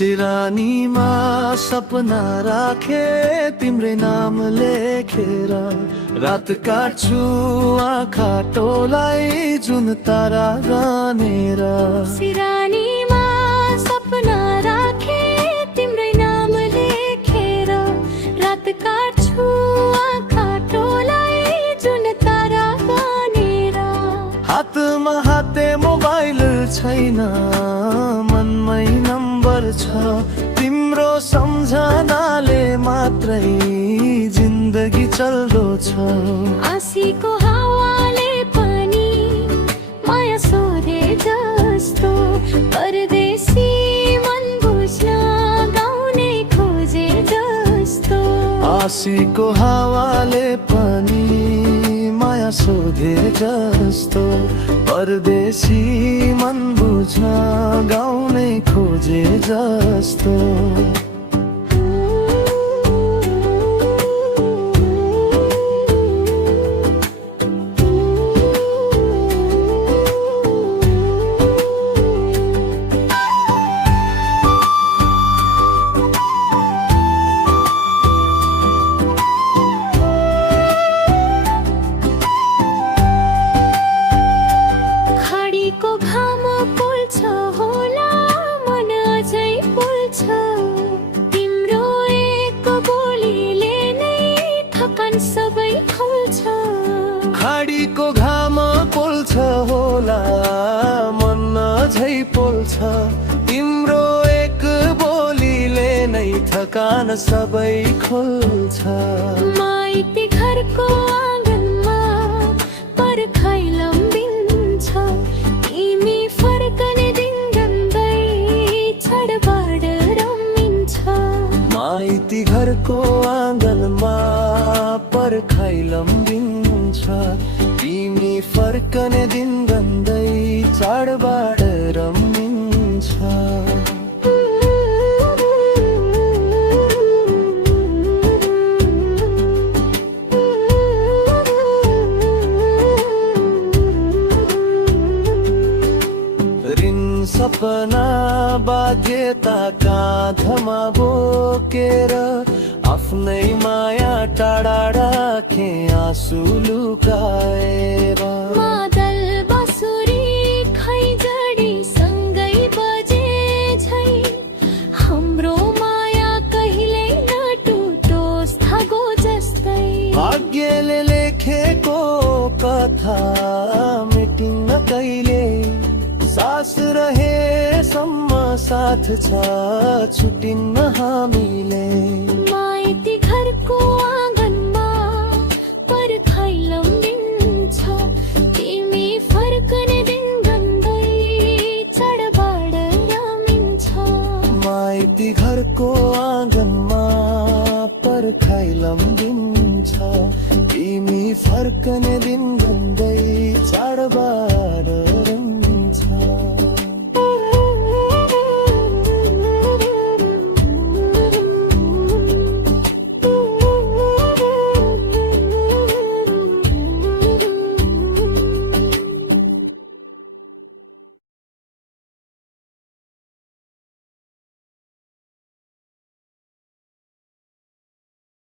सिरानीमा सपना राखे तिम्रै नाम लेखेर रात काट्छु आँखा टोलाई जुन तारा गनेर सिरानीमा सपना राखे तिम्रै नाम लेखेर रात काट्छु आँखा टोलाई जुन तारा गनेर हातमा हाते मोबाइल छैन मनमै नम्बर छ तिम्रो सम्झनाले मात्रै जिन्दगी चल्दो छ आँसीको हावाले पनि माया सोधे जस्तो परदेशी मन बुझ्न गाउने खोजे जस्तो आँसीको हावाले पनि माया सोधे जस्तो परदेशी मन बुझ्न गाउने खोजे जस्तो सबै खोल्छ खाडीको घाम पोल्छ होला मन अझै पोल्छ तिम्रो एक बोलीले नै थकान सबै खोल्छ माइती घरको आँगनमा पर्खाइ लम्बिन्छ तिमी फर्कने दिन गन्दै छडबड रमिन्छ माइती घरको आँगनमा पर्खाइ लम्बिन्छ तिमी फर्कने दिन गन्दै चाडबाड रमिन्छ ऋण सपना बाध्यता काँधमा बोकेर आफ्नै माया टाढा राखे आँसु लुकाएर मादल बाँसुरी खैँजडी सँगै बजे झै हाम्रो माया कहिल्यै नटुटोस् धागो जस्तै भाग्यले लेखेको कथा मेटिन्न कहिले सास रहेसम्म साथ छ छुटिन्न हामीले माइती घरको आँगनमा पर्खाइ लम्बिन्छ तिमी फर्कने दिन गन्दै चाडबाड रमिन्छ माइती घरको आँगनमा पर्खाइ लम्बिन्छ तिमी फर्कने दिन